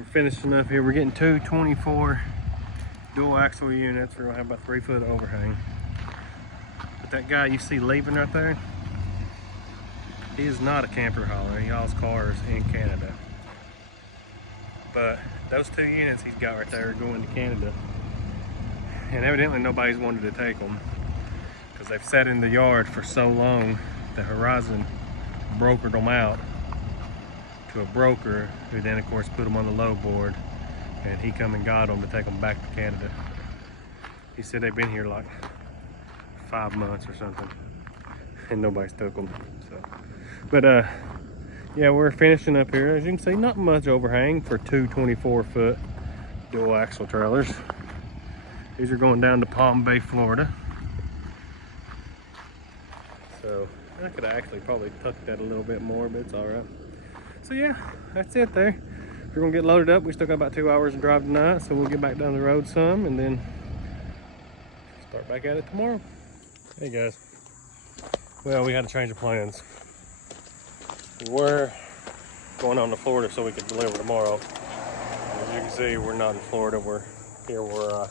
We're finishing up here. We're getting two 24 dual axle units. We're gonna have about 3 foot overhang. But that guy you see leaving right there, he is not a camper hauler. He hauls cars in Canada. But those 2 units he's got right there are going to Canada. And evidently nobody's wanted to take them because they've sat in the yard for so long that Horizon brokered them out to a broker who then of course put them on the load board, and he come and got them to take them back to Canada. He said they've been here like 5 months or something and nobody's took them. So, but yeah, we're finishing up here. As you can see, not much overhang for two 24-foot dual axle trailers. These are going down to Palm Bay, Florida. So I could actually probably tuck that a little bit more, but it's all right. So yeah, that's it there. We're gonna get loaded up. We still got about 2 hours to drive tonight, so we'll get back down the road some and then start back at it tomorrow. Hey guys. Well, we had to change of plans. We were going on to Florida so we could deliver tomorrow. As you can see, we're not in Florida. We're here. We're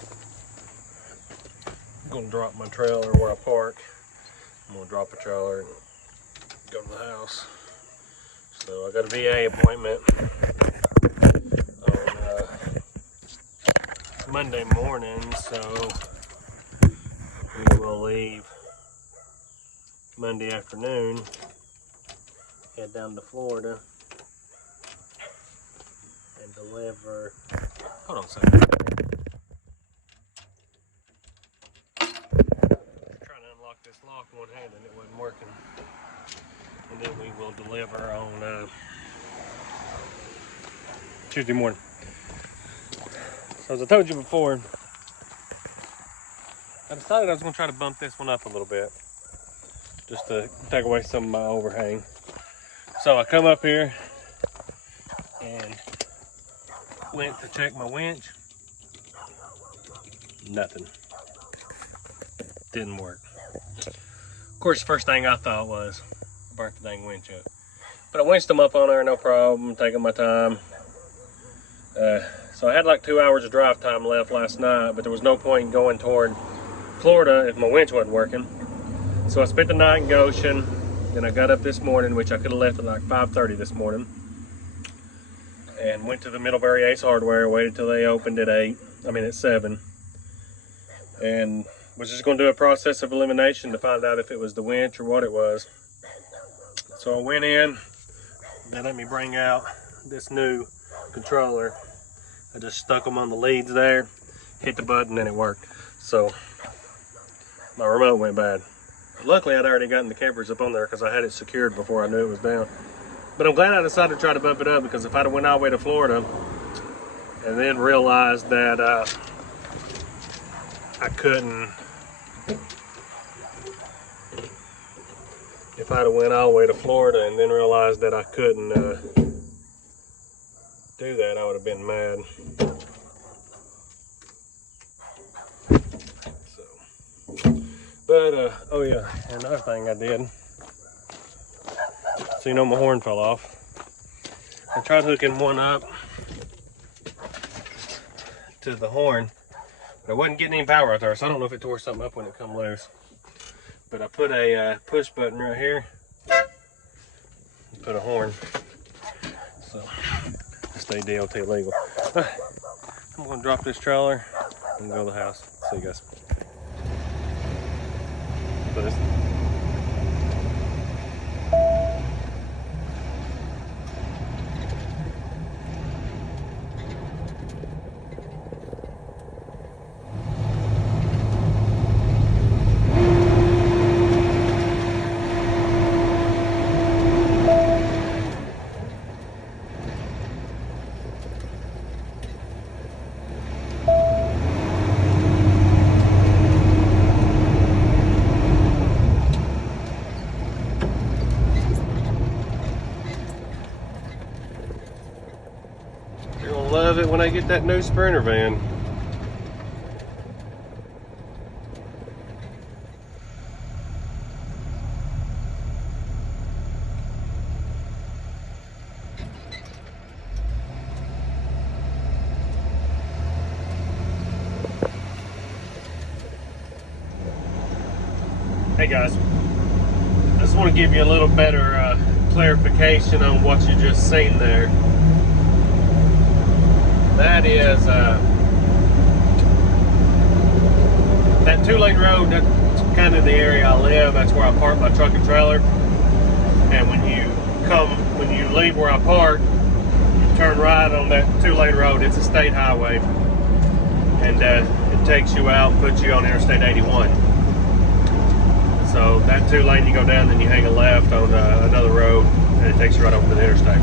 gonna drop my trailer where I park. I'm gonna drop a trailer and go to the house. So I got a VA appointment on Monday morning, so we will leave Monday afternoon, head down to Florida and deliver. Hold on a second. Trying to unlock this lock one-handed and it wasn't working. And then we will deliver on Tuesday morning. So as I told you before, I decided I was going to try to bump this one up a little bit just to take away some of my overhang. So I come up here and went to check my winch. Nothing. Didn't work. Of course, the first thing I thought was burnt the dang winch up. But I winched them up on there, no problem, taking my time. So I had like 2 hours of drive time left last night, but there was no point in going toward Florida if my winch wasn't working. So I spent the night in Goshen, then I got up this morning, which I could have left at like 5:30 this morning, and went to the Middlebury Ace Hardware, waited till they opened at 7, and was just going to do a process of elimination to find out if it was the winch or what it was. So I went in, they let me bring out this new controller. I just stuck them on the leads there, hit the button, and it worked. So my remote went bad. Luckily, I'd already gotten the covers up on there because I had it secured before I knew it was down. But I'm glad I decided to try to bump it up, because if I'd have went all the way to Florida and then realized that I couldn't, if I'd have went all the way to Florida and then realized that I couldn't do that, I would have been mad. So, but oh yeah, another thing I did, so you know my horn fell off. I tried hooking one up to the horn, but I wasn't getting any power out there, so I don't know if it tore something up when it come loose. But I put a push button right here, put a horn, so stay DOT legal. I'm gonna drop this trailer and go to the house. See you guys. But love it when I get that new Sprinter van. guys, I just want to give you a little better clarification on what you just seen there. That is that 2-lane road. That's kind of the area I live. That's where I park my truck and trailer. And when you leave where I park, you turn right on that 2-lane road. It's a state highway, and it takes you out and puts you on Interstate 81. So that 2-lane, you go down, then you hang a left on another road, and it takes you right over to the interstate.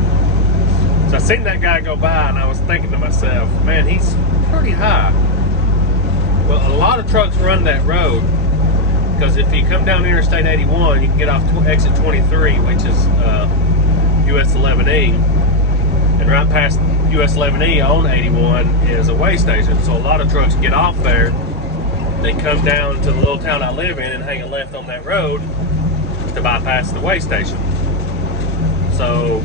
So I seen that guy go by, and I was thinking to myself, man, he's pretty high. Well, a lot of trucks run that road, because if you come down Interstate 81, you can get off exit 23, which is US 11E, and right past US 11E on 81 is a weigh station. So a lot of trucks get off there. They come down to the little town I live in and hang a left on that road to bypass the weigh station. So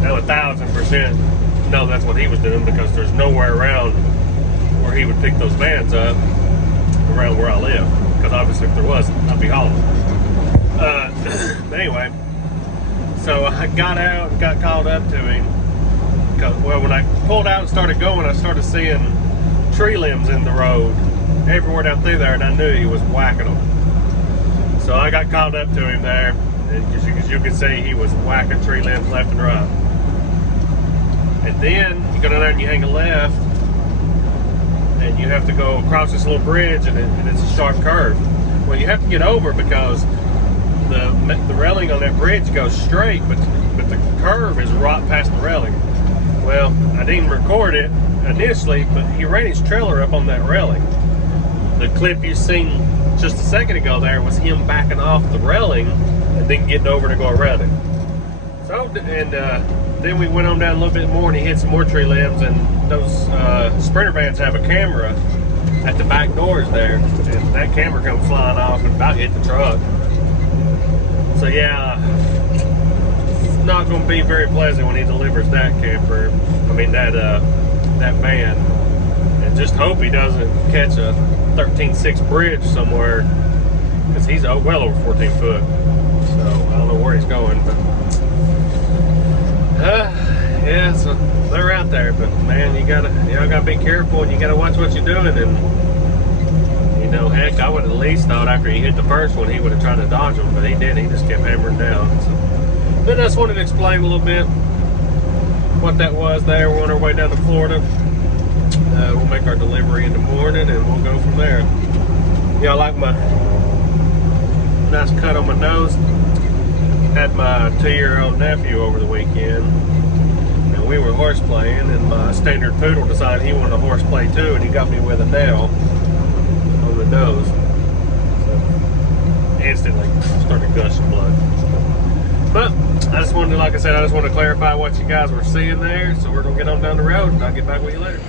now 1,000% know that's what he was doing, because there's nowhere around where he would pick those vans up around where I live. Because obviously if there was, I'd be hauling. But anyway, so I got out and got called up to him. Well, when I pulled out and started going, I started seeing tree limbs in the road everywhere down through there, and I knew he was whacking them. So I got called up to him there, and as you can see, he was whacking tree limbs left and right. And then you go down there and you hang a left, and you have to go across this little bridge, and it's a sharp curve. Well, you have to get over, because the railing on that bridge goes straight, but the curve is right past the railing. Well, I didn't record it initially, but he ran his trailer up on that railing. The clip you seen just a second ago there was him backing off the railing and then getting over to go around it. So, and then we went on down a little bit more, and he hit some more tree limbs, and those Sprinter vans have a camera at the back doors there, and that camera comes flying off and about hit the truck. So yeah, it's not going to be very pleasant when he delivers that camper. I mean that van, and just hope he doesn't catch a 13.6 bridge somewhere, because he's well over 14 foot. So I don't know where he's going, but yeah, so they're out there. But man, you gotta be careful, and you gotta watch what you're doing. And you know, heck, I would at least thought after he hit the first one, he would have tried to dodge him, but he didn't. He just kept hammering down. So then I just wanted to explain a little bit what that was there. We're on our way down to Florida. We'll make our delivery in the morning, and we'll go from there. Y'all like my nice cut on my nose? Had my 2-year-old nephew over the weekend, and we were horse playing, and my standard poodle decided he wanted a horse play too, and he got me with a nail on the nose. So instantly started gushing blood. But I just wanted to, like I said, I just wanted to clarify what you guys were seeing there. So we're gonna get on down the road, and I'll get back with you later.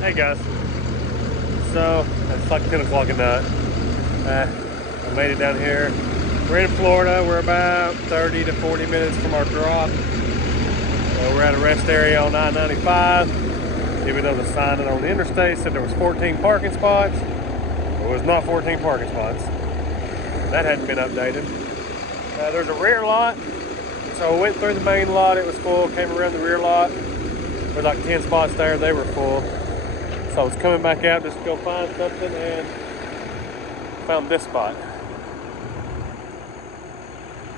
Hey guys, so it's like 10 o'clock at night. I made it down here. We're in Florida. We're about 30 to 40 minutes from our drop. We're at a rest area on I-95. Even though the sign on the interstate said there was 14 parking spots, there was not 14 parking spots. That hadn't been updated. There's a rear lot. So I went through the main lot, it was full. Came around the rear lot. There's like 10 spots there, they were full. So I was coming back out just to go find something, and found this spot.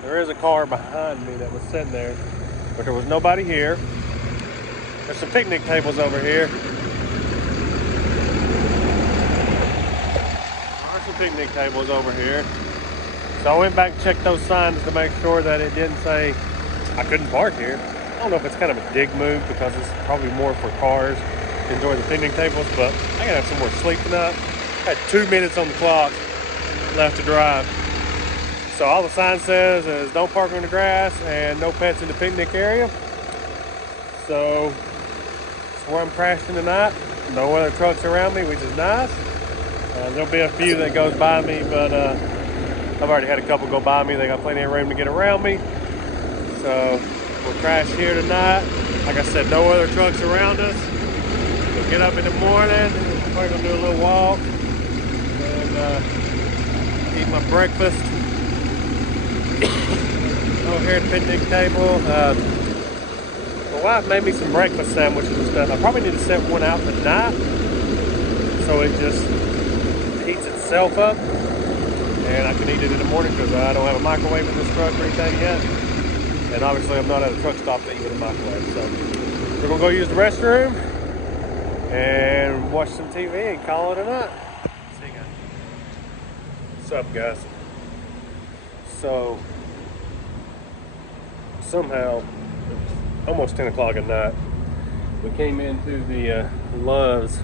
There is a car behind me that was sitting there, but there was nobody here. There's some picnic tables over here. There's some picnic tables over here. So I went back and checked those signs to make sure that it didn't say I couldn't park here. I don't know if it's kind of a dig move, because it's probably more for cars to enjoy the picnic tables, but I gotta have some more sleep tonight. I had 2 minutes on the clock left to drive. So all the sign says is don't park on the grass and no pets in the picnic area. So that's where I'm crashing tonight. No other trucks around me, which is nice. There'll be a few that goes by me, but I've already had a couple go by me. They got plenty of room to get around me. So we'll crash here tonight. Like I said, no other trucks around us. We'll get up in the morning. We're probably gonna do a little walk and eat my breakfast over here at the picnic table. My wife made me some breakfast sandwiches and stuff. I probably need to set one out tonight so it just heats itself up and I can eat it in the morning, because I don't have a microwave in this truck or anything yet. And obviously I'm not at a truck stop to eat with a microwave. So we're gonna go use the restroom and watch some TV and call it a night. See you guys. What's up, guys? So somehow, almost 10 o'clock at night, we came into the Love's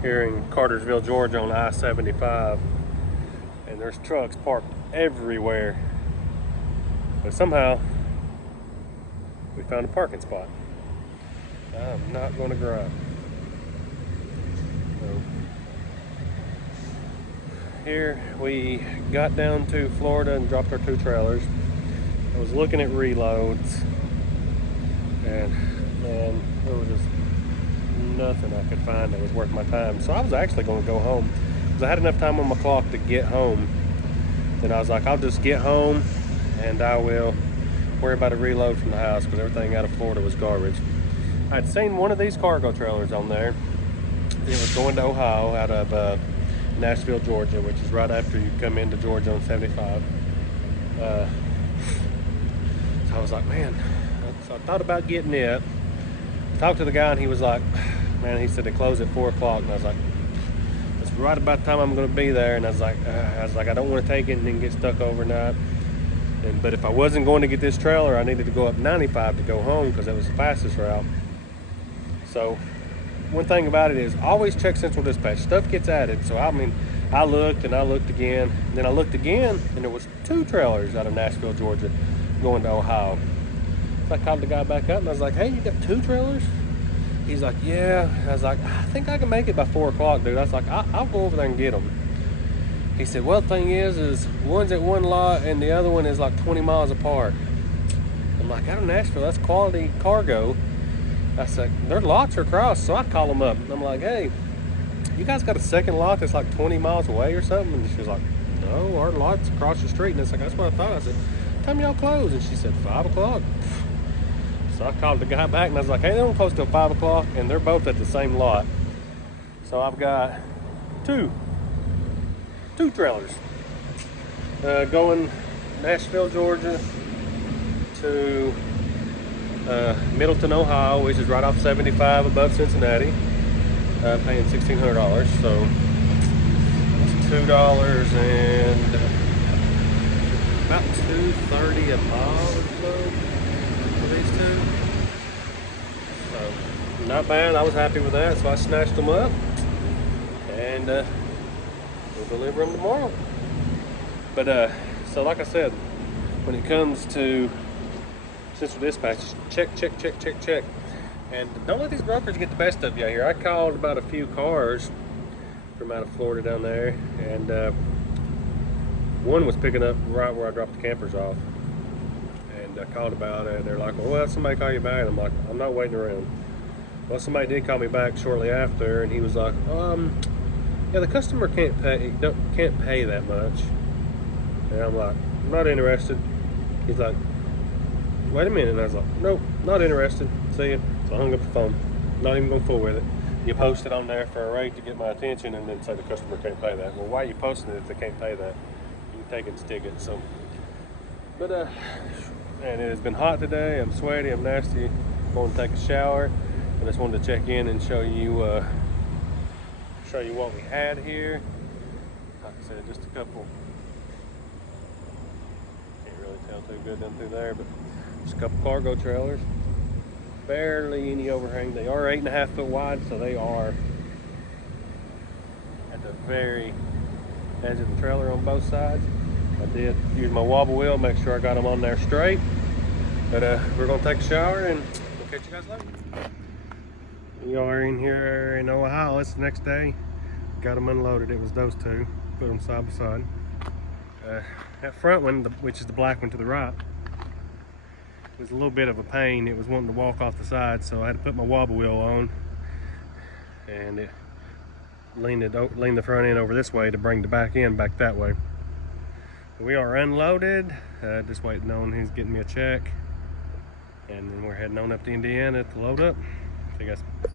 here in Cartersville, Georgia on I-75, and there's trucks parked everywhere. But somehow we found a parking spot. I'm not going to gripe. So here we got down to Florida and dropped our 2 trailers. I was looking at reloads, and man, there was just nothing I could find that was worth my time. So I was actually going to go home, because I had enough time on my clock to get home. Then I was like, I'll just get home and I will worry about a reload from the house, because everything out of Florida was garbage. I'd seen one of these cargo trailers on there. It was going to Ohio out of Nashville, Georgia, which is right after you come into Georgia on 75. So I was like, man, so I thought about getting it. Talked to the guy and he was like, man, he said they close at 4 o'clock. And I was like, it's right about the time I'm going to be there. And I was like, I don't want to take it and then get stuck overnight. But if I wasn't going to get this trailer, I needed to go up 95 to go home, because that was the fastest route. So one thing about it is always check Central Dispatch. Stuff gets added. So I mean, I looked and I looked again. And then I looked again, and there was 2 trailers out of Nashville, Georgia, going to Ohio. So I called the guy back up and I was like, hey, you got 2 trailers? He's like, yeah. I was like, I think I can make it by 4 o'clock, dude. I was like, I'll go over there and get them. He said, well, the thing is one's at one lot and the other one is like 20 miles apart. I'm like, out of Nashville, that's quality cargo. I said, their lots are crossed. So I call them up. I'm like, hey, you guys got a second lot that's like 20 miles away or something? And she was like, no, our lot's across the street. And it's like, that's what I thought. I said, what time y'all close? And she said, 5 o'clock. So I called the guy back and I was like, hey, they don't close till 5 o'clock, and they're both at the same lot. So I've got two trailers going Nashville, Georgia to Middleton, Ohio, which is right off 75 above Cincinnati, paying $1,600. So it's $2 and about $2.30 a mile or so for these 2. So not bad. I was happy with that, so I snatched them up and we'll deliver them tomorrow. But so like I said, when it comes to Central Dispatch, check. And don't let these brokers get the best of you out here. I called about a few cars from out of Florida down there, and one was picking up right where I dropped the campers off. And I called about it, and they're like, well, somebody call you back. And I'm like, I'm not waiting around. Well, somebody did call me back shortly after, and he was like, yeah, the customer can't pay that much. And I'm like, I'm not interested. He's like, wait a minute. And I was like, nope, not interested. See you. So I hung up the phone. Not even going to fool with it. You post it on there for a rate to get my attention, and then say the customer can't pay that. Well, why are you posting it if they can't pay that? You can take it and stick it. So, but and it has been hot today. I'm sweaty. I'm nasty. I'm going to take a shower. I just wanted to check in and show you what we had here. Like I said, just a couple. Can't really tell too good down through there, but just a couple cargo trailers. Barely any overhang. They are 8.5 foot wide, so they are at the very edge of the trailer on both sides. I did use my wobble wheel, make sure I got them on there straight. But we're gonna take a shower and we'll catch you guys later. We are in here in Ohio. It's the next day. Got them unloaded. It was those 2. Put them side by side. That front one, which is the black one to the right, was a little bit of a pain. It was wanting to walk off the side, so I had to put my wobble wheel on, and it leaned the front end over this way to bring the back end back that way. We are unloaded, just waiting on he's getting me a check, and then we're heading on up to Indiana to load up. See you guys.